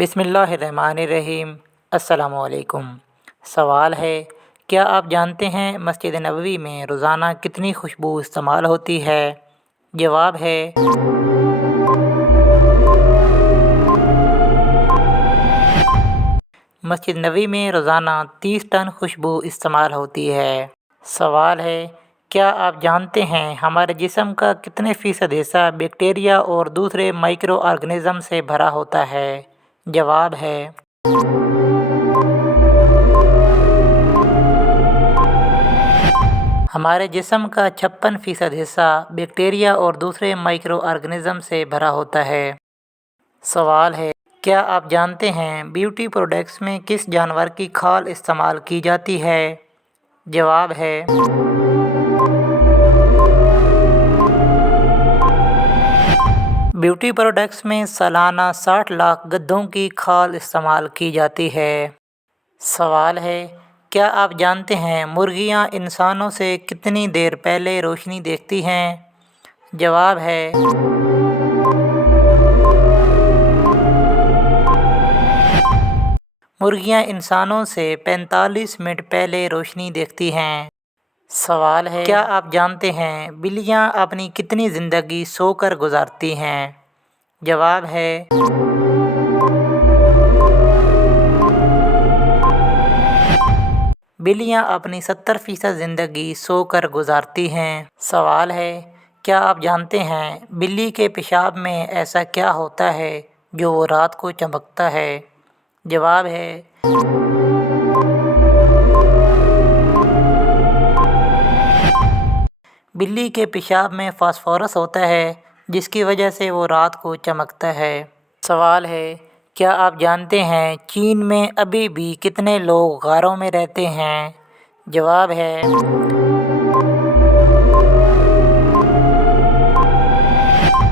بسم اللہ الرحمن الرحیم۔ السلام علیکم۔ سوال ہے، کیا آپ جانتے ہیں مسجد نبوی میں روزانہ کتنی خوشبو استعمال ہوتی ہے؟ جواب ہے مسجد نبوی میں روزانہ 30 ٹن خوشبو استعمال ہوتی ہے۔ سوال ہے، کیا آپ جانتے ہیں ہمارے جسم کا کتنے فیصد حصہ بیکٹیریا اور دوسرے مائکرو آرگنزم سے بھرا ہوتا ہے؟ جواب ہے ہمارے جسم کا 56% حصہ بیکٹیریا اور دوسرے مائکرو آرگنزم سے بھرا ہوتا ہے۔ سوال ہے، کیا آپ جانتے ہیں بیوٹی پروڈکٹس میں کس جانور کی کھال استعمال کی جاتی ہے؟ جواب ہے بیوٹی پروڈکٹس میں سالانہ 60 لاکھ گدھوں کی کھال استعمال کی جاتی ہے۔ سوال ہے، کیا آپ جانتے ہیں مرغیاں انسانوں سے کتنی دیر پہلے روشنی دیکھتی ہیں؟ جواب ہے مرغیاں انسانوں سے 45 منٹ پہلے روشنی دیکھتی ہیں۔ سوال ہے، کیا آپ جانتے ہیں بلیاں اپنی کتنی زندگی سو کر گزارتی ہیں؟ جواب ہے بلیاں اپنی 70% زندگی سو کر گزارتی ہیں۔ سوال ہے، کیا آپ جانتے ہیں بلی کے پیشاب میں ایسا کیا ہوتا ہے جو وہ رات کو چمکتا ہے؟ جواب ہے بلی کے پیشاب میں فاسفورس ہوتا ہے جس کی وجہ سے وہ رات کو چمکتا ہے۔ سوال ہے، کیا آپ جانتے ہیں چین میں ابھی بھی کتنے لوگ غاروں میں رہتے ہیں؟ جواب ہے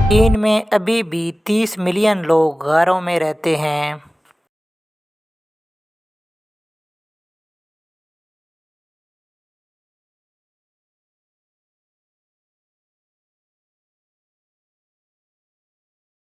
چین میں ابھی بھی 30 ملین لوگ غاروں میں رہتے ہیں۔